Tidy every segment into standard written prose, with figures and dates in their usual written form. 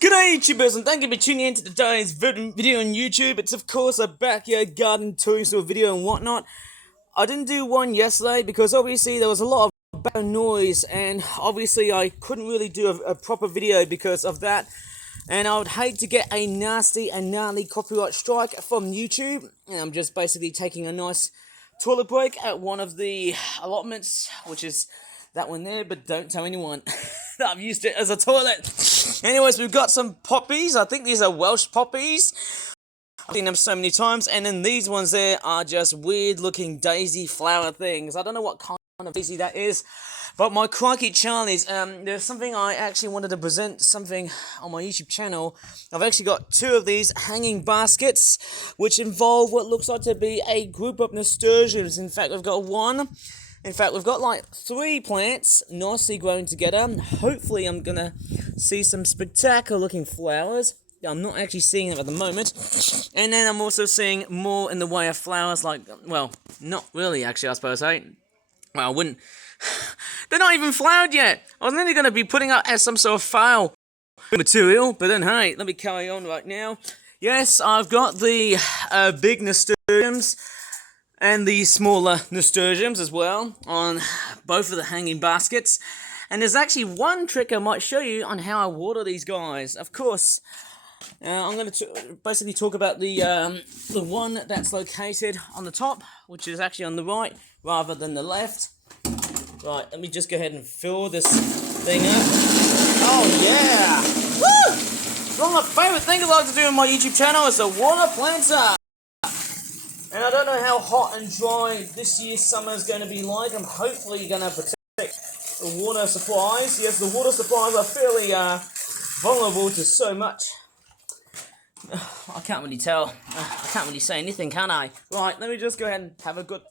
G'day YouTubers, and thank you for tuning in to today's video on YouTube. It's of course a backyard garden touring sort of video and whatnot. I didn't do one yesterday because obviously there was a lot of background noise, and obviously I couldn't really do a proper video because of that. And I would hate to get a nasty and gnarly copyright strike from YouTube. And I'm just basically taking a nice toilet break at one of the allotments, which is that one there, but don't tell anyone that I've used it as a toilet. Anyways, we've got some poppies. I think these are Welsh poppies. I've seen them so many times, and then these ones there are just weird looking daisy flower things. I don't know what kind of daisy that is, but my crikey Charlies, there's something I actually wanted to present something on my YouTube channel. I've actually got two of these hanging baskets, which involve what looks like to be a group of nasturtiums. In fact, we've got one. In fact, we've got like 3 plants nicely growing together. Hopefully, I'm gonna see some spectacular looking flowers. I'm not actually seeing them at the moment. And then I'm also seeing more in the way of flowers, like, well, not really actually, I suppose, eh? Well, I wouldn't. They're not even flowered yet. I was nearly going to be putting up as some sort of foul material, but then, hey, let me carry on right now. Yes, I've got the big nasturtiums and the smaller nasturtiums as well on both of the hanging baskets. And there's actually one trick I might show you on how I water these guys. Of course, I'm going to basically talk about the one that's located on the top, which is actually on the right rather than the left. Right, let me just go ahead and fill this thing up. Oh yeah! Woo! One of my favourite things I like to do on my YouTube channel is to water plants up. And I don't know how hot and dry this year's summer is going to be like. I'm hopefully going to protect the water supplies. Yes, the water supplies are fairly vulnerable to so much. I can't really tell. I can't really say anything, can I? Right, let me just go ahead and have a good...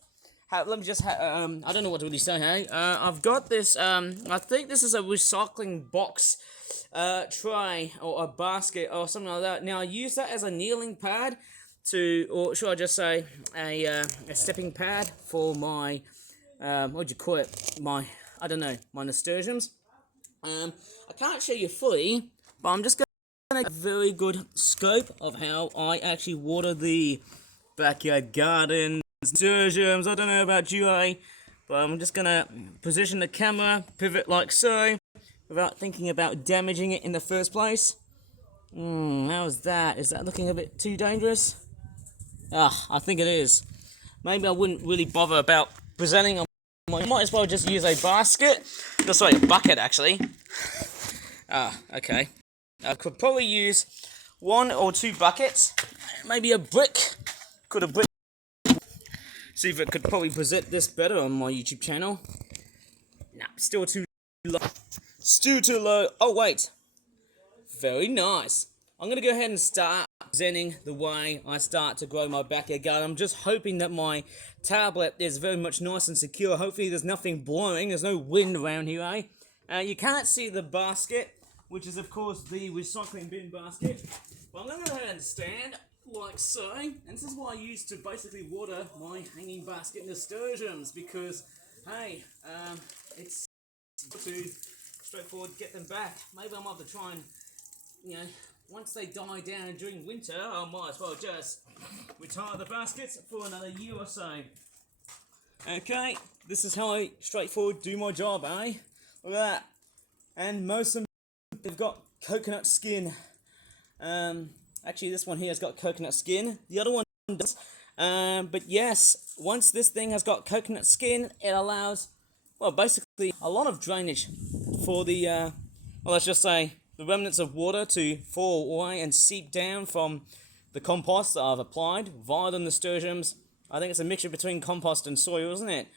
I don't know what to really say, hey? I've got this, I think this is a recycling box tray or a basket or something like that. Now, I use that as a kneeling pad or should I just say a stepping pad for my, what do you call it? I don't know, my nasturtiums. I can't show you fully, but I'm just going to get a very good scope of how I actually water the backyard garden nasturtiums. I don't know about you, but I'm just going to position the camera, pivot like so, without thinking about damaging it in the first place. How's that? Is that looking a bit too dangerous? I think it is. Maybe I wouldn't really bother about presenting on I might as well just use a basket. No, sorry, a bucket, actually. Okay. I could probably use 1 or 2 buckets. Maybe a brick. Could a brick... See if it could probably present this better on my YouTube channel. Nah, still too low. Still too low. Oh, wait. Very nice. I'm going to go ahead and start presenting the way I start to grow my backyard garden. I'm just hoping that my tablet is very much nice and secure. Hopefully there's nothing blowing. There's no wind around here, You can't see the basket, which is of course the recycling bin basket. But I'm going to go ahead and stand like so. And this is what I use to basically water my hanging basket nasturtiums. Because, hey, it's too straightforward to get them back. Maybe I might have to try and, once they die down during winter, I might as well just retire the baskets for another year or so. Okay, this is how I straightforward do my job, eh? Look at that. And most of them have got coconut skin. Actually, this one here has got coconut skin. The other one does. But yes, once this thing has got coconut skin, it allows, well, basically a lot of drainage for the, well, let's just say, the remnants of water to fall away and seep down from the compost that I've applied via the nasturtiums. I think it's a mixture between compost and soil, isn't it?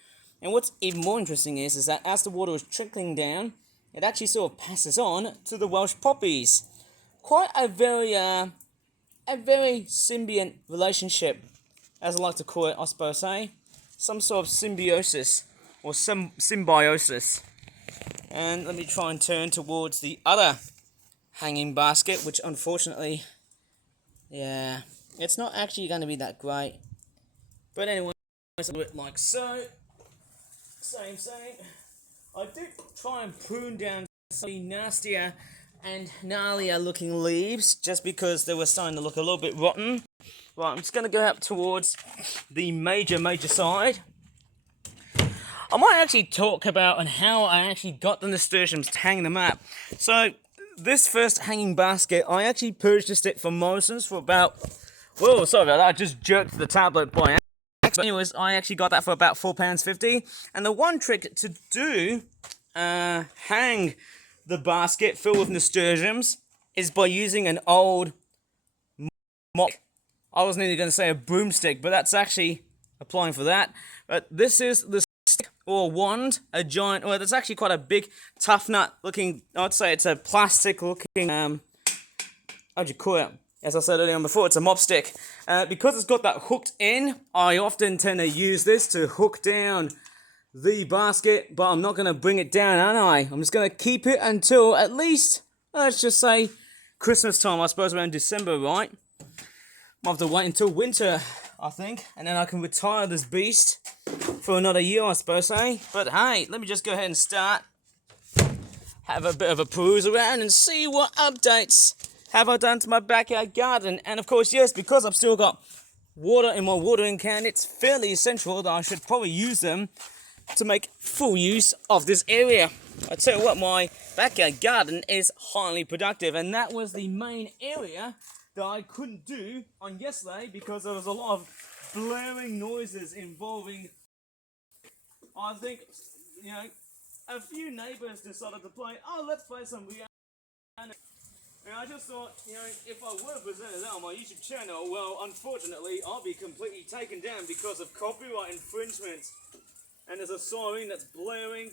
And what's even more interesting is that as the water is trickling down, it actually sort of passes on to the Welsh poppies. Quite a very symbiont relationship, as I like to call it, I suppose, Some sort of symbiosis, or symbiosis. And let me try and turn towards the other hanging basket, which unfortunately, yeah, it's not actually going to be that great. But anyway, it's a bit like so. Same. I did try and prune down some nastier and gnarlier looking leaves just because they were starting to look a little bit rotten. Right, I'm just going to go up towards the major side. I might actually talk about on how I actually got the nasturtiums to hang them up. So, this first hanging basket, I actually purchased it from Morrison's for about... Whoa, sorry about that, I just jerked the tablet by accident. But anyways, I actually got that for about £4.50. And the one trick to do, hang the basket filled with nasturtiums, is by using an old mop. I was nearly going to say a broomstick, but that's actually applying for that. But this is the stick or wand, a giant, well, it's actually quite a big, tough nut looking, I'd say it's a plastic looking, how'd you call it? As I said earlier on before, it's a mop stick. Because it's got that hooked in, I often tend to use this to hook down the basket, but I'm not going to bring it down, am I? I'm just going to keep it until at least, let's just say, Christmas time, I suppose around December, right? I'll have to wait until winter, I think, and then I can retire this beast for another year, I suppose, eh? But hey, let me just go ahead and start. Have a bit of a peruse around and see what updates have I done to my backyard garden. And of course, yes, because I've still got water in my watering can, it's fairly essential that I should probably use them to make full use of this area. I tell you what, my backyard garden is highly productive, and that was the main area that I couldn't do on yesterday because there was a lot of blaring noises involving, I think, you know, a few neighbors decided to play, oh, let's play some Rihanna. And I just thought, you know, if I were presented that on my YouTube channel, well, unfortunately, I'll be completely taken down because of copyright infringement. And there's a siren that's blaring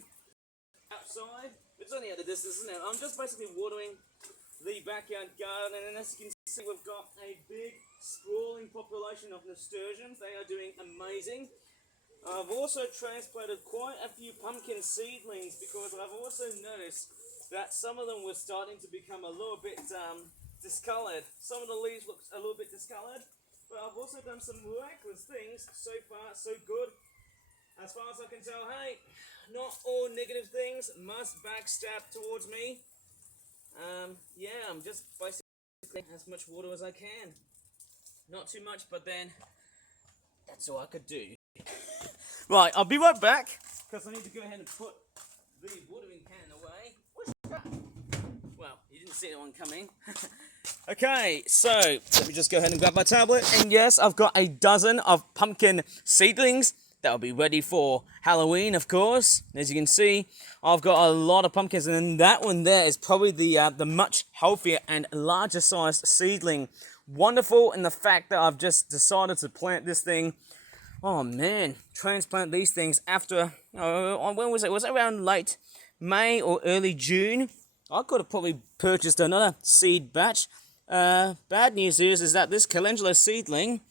outside. It's only at a distance, isn't it? I'm just basically watering the backyard garden, and as you can see, we've got a big, sprawling population of nasturtiums. They are doing amazing. I've also transplanted quite a few pumpkin seedlings because I've also noticed that some of them were starting to become a little bit discolored. Some of the leaves look a little bit discolored, but I've also done some miraculous things. So far, so good. As far as I can tell, hey, not all negative things must backstab towards me. Yeah, I'm just basically as much water as I can. Not too much, but then that's all I could do. Right, I'll be right back because I need to go ahead and put the watering can away. Well, you didn't see anyone coming. Okay, so let me just go ahead and grab my tablet. And yes, I've got a dozen of pumpkin seedlings that will be ready for Halloween, of course. As you can see, I've got a lot of pumpkins, and then that one there is probably the much healthier and larger sized seedling. Wonderful in the fact that I've just decided to plant this thing. Oh man, transplant these things after, when was it? Was it around late May or early June? I could have probably purchased another seed batch. Bad news is that this calendula seedling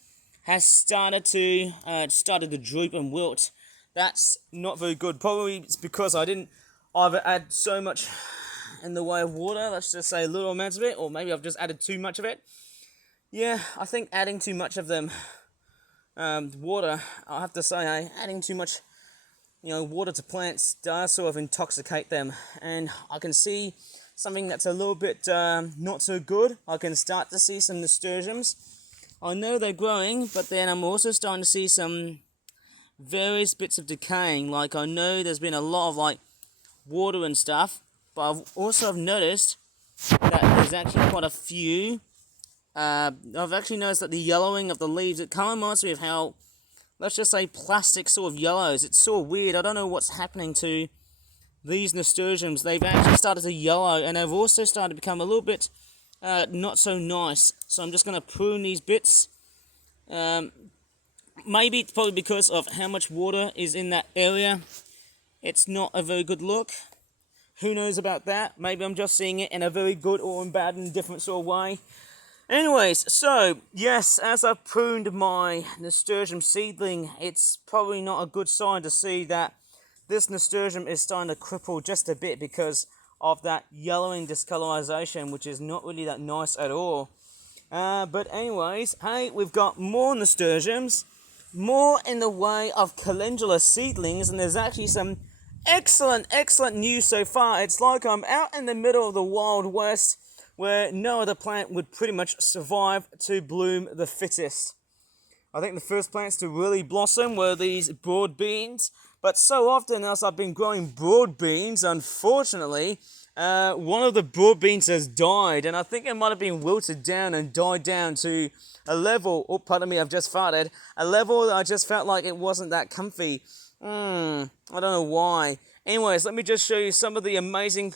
has started to droop and wilt. That's not very good. Probably it's because I didn't either add so much in the way of water, let's just say little amounts of it, or maybe I've just added too much of it. Yeah, I think adding too much of them, water, I have to say, adding too much, water to plants does sort of intoxicate them. And I can see something that's a little bit not so good. I can start to see some nasturtiums. I know they're growing, but then I'm also starting to see some various bits of decaying. Like, I know there's been a lot of, like, water and stuff, but I've also noticed that there's actually quite a few. I've actually noticed that the yellowing of the leaves, it kind of reminds me of how, let's just say, plastic sort of yellows. It's sort of weird. I don't know what's happening to these nasturtiums. They've actually started to yellow, and they've also started to become a little bit not so nice. So I'm just going to prune these bits. Maybe it's probably because of how much water is in that area. It's not a very good look. Who knows about that? Maybe I'm just seeing it in a very good or in bad and different sort of way. Anyways, so, yes, as I've pruned my nasturtium seedling, it's probably not a good sign to see that this nasturtium is starting to cripple just a bit because of that yellowing discolorization, which is not really that nice at all. But anyways, hey, we've got more nasturtiums, more in the way of calendula seedlings, and there's actually some excellent news so far. It's like I'm out in the middle of the Wild West where no other plant would pretty much survive to bloom the fittest. I think the first plants to really blossom were these broad beans, but so often as I've been growing broad beans, unfortunately, one of the broad beans has died, and I think it might have been wilted down and died down to a level, oh pardon me, I've just farted, a level that I just felt like it wasn't that comfy. I don't know why. Anyways, let me just show you some of the amazing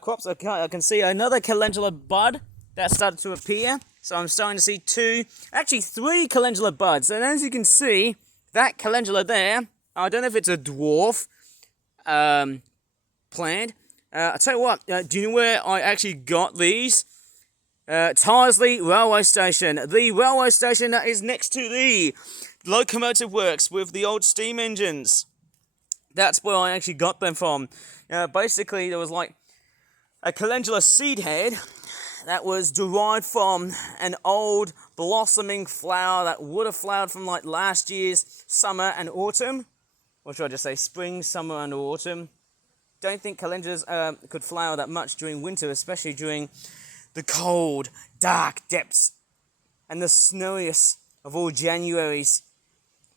crops. Okay, I can see another calendula bud that started to appear. So I'm starting to see three calendula buds. And as you can see, that calendula there, I don't know if it's a dwarf plant. I'll tell you what, do you know where I actually got these? Tyseley Railway Station. The railway station that is next to the locomotive works with the old steam engines. That's where I actually got them from. Basically, there was like a calendula seed head that was derived from an old blossoming flower that would have flowered from like last year's summer and autumn. Or should I just say spring, summer and autumn. Don't think calendulas could flower that much during winter, especially during the cold, dark depths and the snowiest of all Januaries.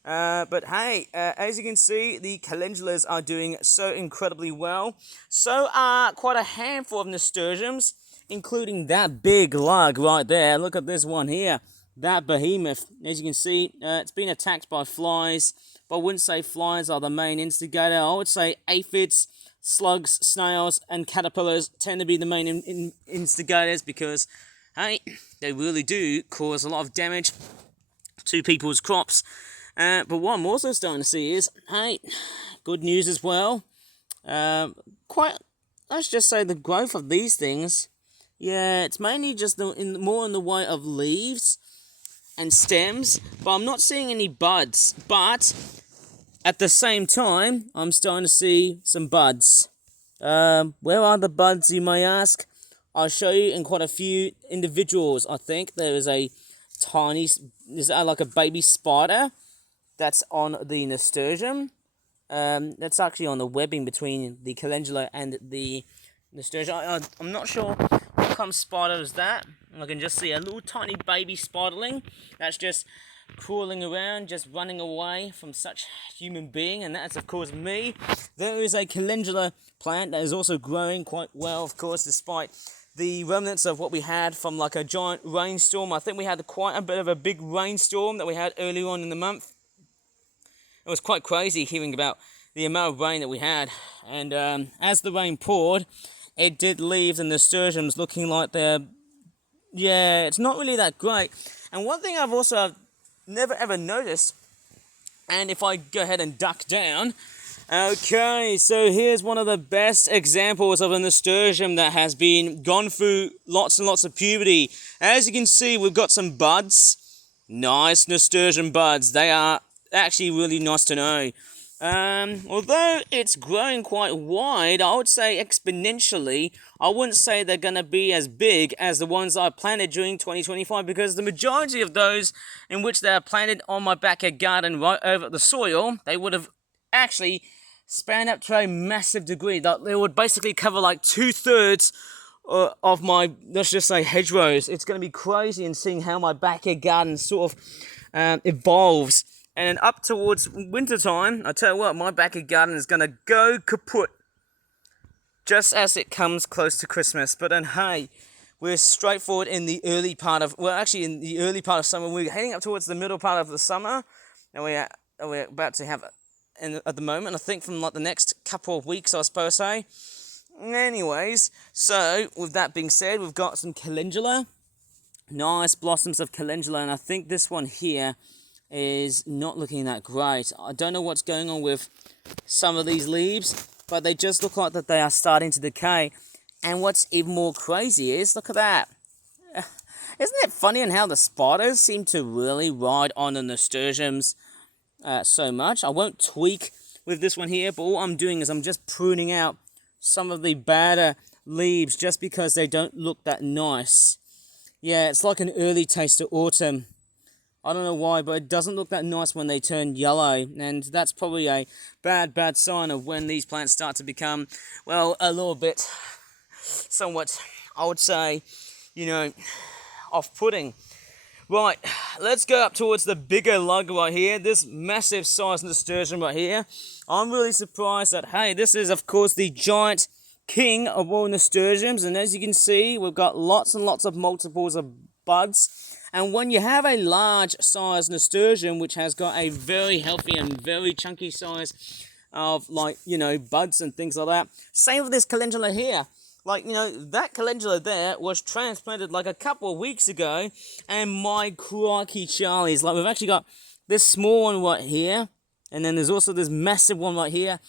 But hey, as you can see, the calendulas are doing so incredibly well. So are quite a handful of nasturtiums, including that big lug right there. Look at this one here, that behemoth. As you can see, it's been attacked by flies, but I wouldn't say flies are the main instigator. I would say aphids, slugs, snails, and caterpillars tend to be the main instigators because, hey, they really do cause a lot of damage to people's crops. But what I'm also starting to see is, hey, good news as well. Let's just say the growth of these things, yeah, it's mainly just more in the way of leaves and stems, but I'm not seeing any buds. But at the same time, I'm starting to see some buds. Where are the buds, you may ask? I'll show you in quite a few individuals. I think there is a like a baby spider that's on the nasturtium. That's actually on the webbing between the calendula and the nasturtium. I'm not sure what kind of spider is that. I can just see a little tiny baby spiderling that's just crawling around, just running away from such human being, and that's of course me. There is a calendula plant that is also growing quite well, of course, despite the remnants of what we had from like a giant rainstorm. I think we had quite a bit of a big rainstorm that we had earlier on in the month. It was quite crazy hearing about the amount of rain that we had, and as the rain poured, it did leave the nasturtiums looking like it's not really that great. And one thing I've also never ever noticed, and if I go ahead and duck down, okay, so here's one of the best examples of a nasturtium that has been gone through lots and lots of puberty. As you can see, we've got some buds, nice nasturtium buds. They are actually really nice to know. Although it's growing quite wide, I would say exponentially, I wouldn't say they're going to be as big as the ones I planted during 2025, because the majority of those in which they are planted on my backyard garden right over the soil, they would have actually spanned up to a massive degree. They would basically cover like 2/3 of my, let's just say, hedgerows. It's going to be crazy in seeing how my backyard garden sort of evolves. And up towards winter time, I tell you what, my backyard garden is going to go kaput just as it comes close to Christmas. But then, hey, we're straightforward in the early part of, in the early part of summer. We're heading up towards the middle part of the summer, and we're about to have, at the moment, I think from like the next couple of weeks, I suppose say. Anyways, so with that being said, we've got some calendula, nice blossoms of calendula, and I think this one here is not looking that great. I don't know what's going on with some of these leaves, but they just look like that they are starting to decay. And what's even more crazy is, look at that. Isn't it funny on how the spiders seem to really ride on the nasturtiums so much? I won't tweak with this one here, but all I'm doing is I'm just pruning out some of the badder leaves just because they don't look that nice. Yeah, it's like an early taste of autumn. I don't know why, but it doesn't look that nice when they turn yellow, and that's probably a bad sign of when these plants start to become, well, a little bit, somewhat, I would say, you know, off-putting. Right, let's go up towards the bigger lug right here, this massive size nasturtium right here. I'm really surprised that, hey, this is, of course, the giant king of all nasturtiums, and as you can see, we've got lots and lots of multiples of buds. And when you have a large size nasturtium, which has got a very healthy and very chunky size of, like, you know, buds and things like that, same with this calendula here. Like, you know, that calendula there was transplanted like a couple of weeks ago, and my crikey Charlies, like, we've actually got this small one right here, and then there's also this massive one right here.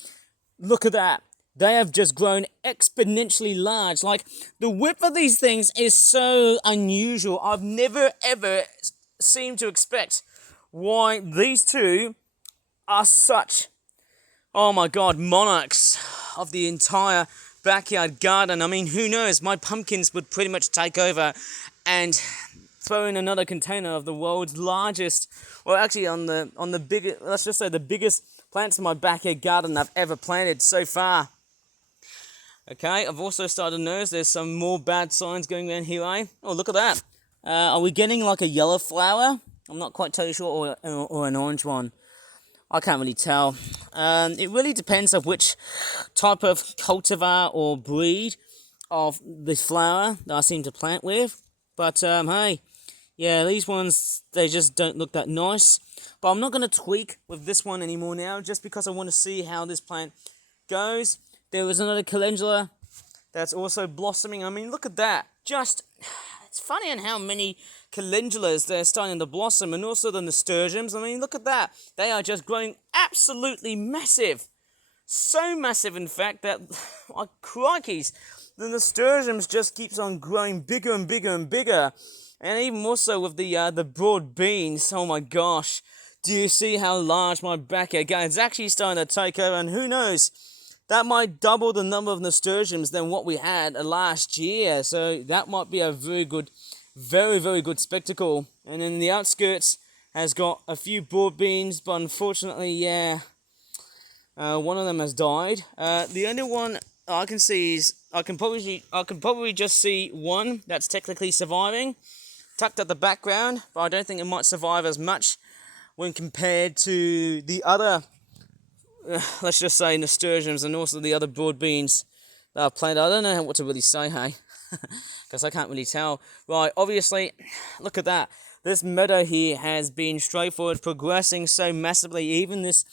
Look at that. They have just grown exponentially large. Like, the width of these things is so unusual. I've never, ever seemed to expect why these two are such, oh my god, monarchs of the entire backyard garden. I mean, who knows? My pumpkins would pretty much take over and throw in another container of the world's largest, well, actually on the biggest, let's just say the biggest plants in my backyard garden I've ever planted so far. Okay, I've also started to notice there's some more bad signs going on here, eh? Oh, look at that. Are we getting like a yellow flower? I'm not quite totally sure, or an orange one. I can't really tell. It really depends on which type of cultivar or breed of the flower that I seem to plant with. But, hey, yeah, these ones, they just don't look that nice. But I'm not going to tweak with this one anymore now, just because I want to see how this plant goes. There was another calendula that's also blossoming. I mean, look at that. Just, it's funny on how many calendulas they're starting to blossom, and also the nasturtiums. I mean, look at that. They are just growing absolutely massive. So massive, in fact, that, like, crikeys, the nasturtiums just keeps on growing bigger and bigger and bigger. And even more so with the broad beans. Oh my gosh. Do you see how large my backyard garden is actually starting to take over? And who knows, that might double the number of nasturtiums than what we had last year. So that might be a very good, very good spectacle. And in the outskirts has got a few broad beans, but unfortunately, yeah, one of them has died. The only one I can see is, I can probably just see one that's technically surviving, tucked at the background, but I don't think it might survive as much when compared to the other, let's just say, nasturtiums and also the other broad beans that I've planted. I don't know what to really say, hey, because I can't really tell. Right, obviously, look at that. This meadow here has been straightforward, progressing so massively. Even this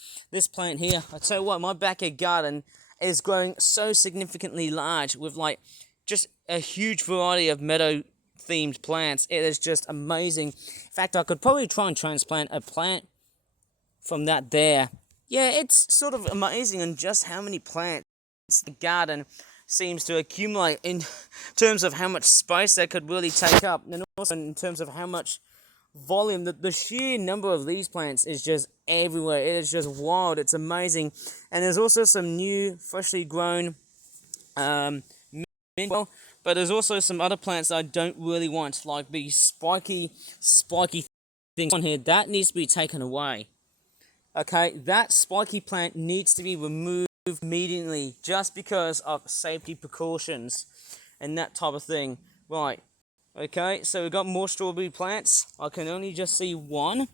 plant here, I tell you what, my backyard garden is growing so significantly large with, like, just a huge variety of meadow themed plants. It is just amazing. In fact, I could probably try and transplant a plant from that there. Yeah, it's sort of amazing on just how many plants the garden seems to accumulate in terms of how much space they could really take up, and also in terms of how much volume. The sheer number of these plants is just everywhere. It is just wild. It's amazing. And there's also some new, freshly grown mint, but there's also some other plants that I don't really want, like the spiky thing on here. That needs to be taken away. Okay, that spiky plant needs to be removed immediately, just because of safety precautions and that type of thing. Right, okay, so we've got more strawberry plants. I can only just see one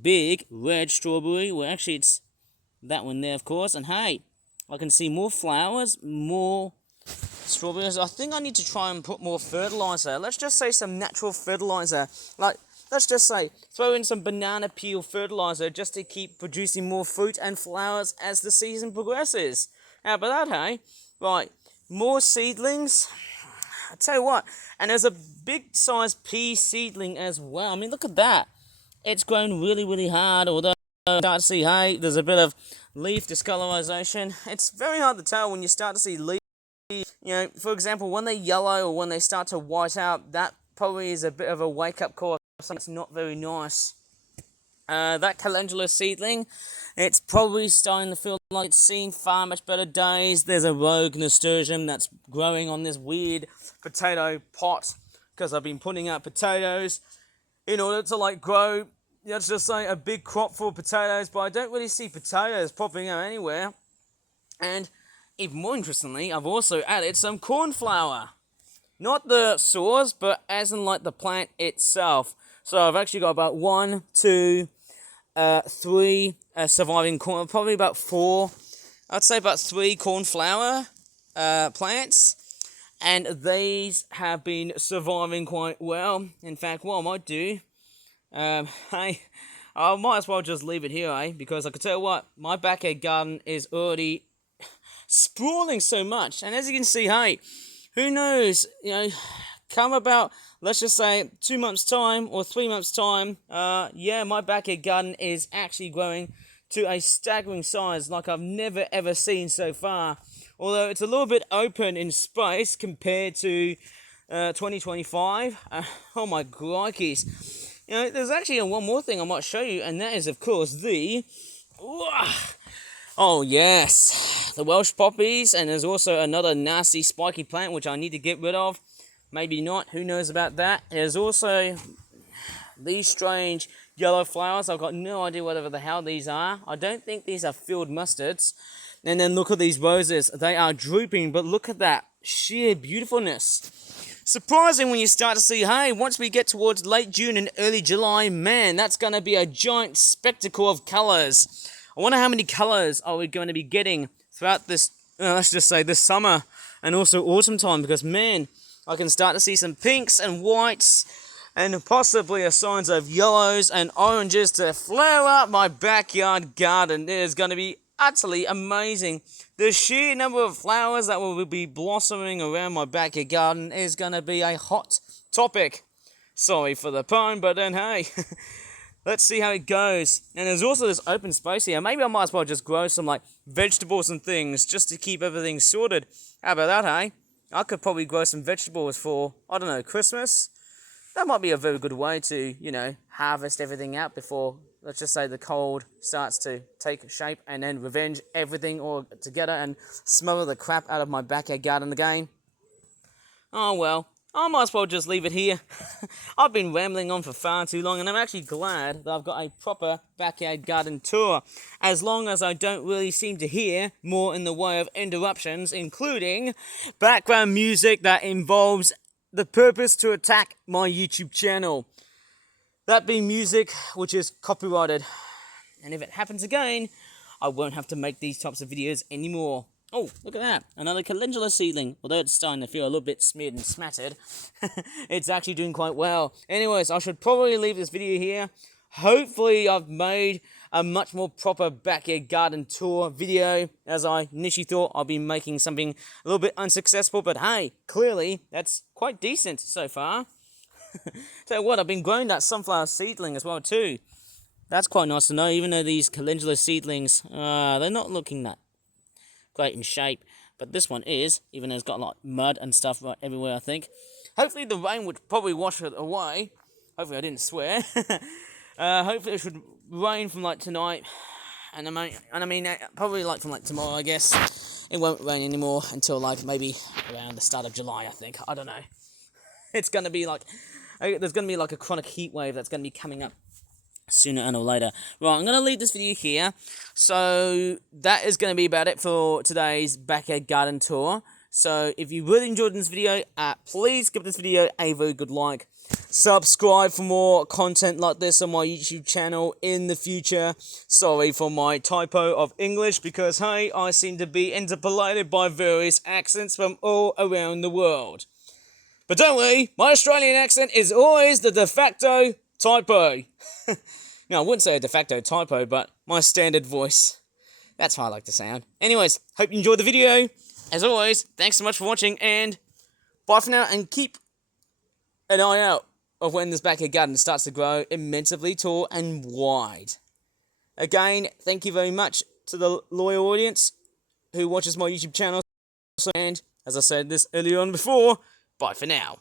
big red strawberry. Well, actually, it's that one there, of course. And hey, I can see more flowers, more strawberries. I think I need to try and put more fertilizer. Let's just say some natural fertilizer. Like, let's just say, throw in some banana peel fertilizer just to keep producing more fruit and flowers as the season progresses. How about that, hey? Right, more seedlings. I tell you what, and there's a big size pea seedling as well. I mean, look at that. It's grown really hard, although you start to see, hey, there's a bit of leaf discolorization. It's very hard to tell when you start to see leaves. You know, for example, when they're yellow or when they start to white out, that probably is a bit of a wake-up call. It's not very nice. That calendula seedling, it's probably starting to feel like it's seen far much better days. There's a rogue nasturtium that's growing on this weird potato pot, because I've been putting out potatoes in order to, like, grow let's just say, a big crop for potatoes, but I don't really see potatoes popping out anywhere. And even more interestingly, I've also added some corn flour. Not the source, but as in like the plant itself. So I've actually got about 1, 2, 3 surviving corn, probably about 4. I'd say about 3 corn flour plants. And these have been surviving quite well. In fact, what I might do, I might as well just leave it here, because I can tell you what, my backyard garden is already sprawling so much. And as you can see, hey, who knows, come about, let's just say, 2 months' time or 3 months' time, yeah, my backyard garden is actually growing to a staggering size like I've never ever seen so far. Although it's a little bit open in space compared to 2025. Oh my crikeys. There's actually one more thing I might show you, and that is, of course, the... Oh, yes. The Welsh poppies, and there's also another nasty spiky plant which I need to get rid of. Maybe not. Who knows about that? There's also these strange yellow flowers. I've got no idea whatever the hell these are. I don't think these are field mustards. And then look at these roses. They are drooping, but look at that sheer beautifulness. Surprising when you start to see, hey, once we get towards late June and early July, man, that's going to be a giant spectacle of colours. I wonder how many colours are we going to be getting throughout this, let's just say, this summer and also autumn time, because, man, I can start to see some pinks and whites and possibly signs of yellows and oranges to flare up my backyard garden. It is going to be utterly amazing. The sheer number of flowers that will be blossoming around my backyard garden is going to be a hot topic. Sorry for the pun, but then hey, let's see how it goes. And there's also this open space here. Maybe I might as well just grow some like vegetables and things just to keep everything sorted. How about that, hey? I could probably grow some vegetables for, I don't know, Christmas. That might be a very good way to, harvest everything out before, let's just say, the cold starts to take shape, and then revenge everything all together and smother the crap out of my backyard garden again. Oh well, I might as well just leave it here. I've been rambling on for far too long, and I'm actually glad that I've got a proper backyard garden tour, as long as I don't really seem to hear more in the way of interruptions, including background music that involves the purpose to attack my YouTube channel. That being music which is copyrighted. And if it happens again, I won't have to make these types of videos anymore. Oh, look at that. Another calendula seedling. Although it's starting to feel a little bit smeared and smattered, it's actually doing quite well. Anyways, I should probably leave this video here. Hopefully I've made a much more proper backyard garden tour video. As I initially thought, I'll be making something a little bit unsuccessful, but hey, clearly that's quite decent so far. Tell you what, I've been growing that sunflower seedling as well too. That's quite nice to know, even though these calendula seedlings, they're not looking that great in shape. But this one is, even though it's got like mud and stuff right everywhere, I think. Hopefully the rain would probably wash it away. Hopefully I didn't swear. Hopefully it should rain from like tonight. And I mean, probably like from like tomorrow, I guess. It won't rain anymore until like maybe around the start of July, I think. I don't know. It's going to be like, there's going to be like a chronic heat wave that's going to be coming up sooner or later. Right, I'm going to leave this video here. So that is going to be about it for today's backyard garden tour. So if you really enjoyed this video, please give this video a very good like. Subscribe for more content like this on my YouTube channel in the future. Sorry for my typo of English, because hey, I seem to be interpolated by various accents from all around the world. But don't worry, my Australian accent is always the de facto typo. No, I wouldn't say a de facto typo, but my standard voice. That's how I like to sound. Anyways, hope you enjoyed the video. As always, thanks so much for watching, and bye for now, and keep an eye out of when this backyard garden starts to grow immensely tall and wide. Again, thank you very much to the loyal audience who watches my YouTube channel. And as I said this earlier on before, bye for now.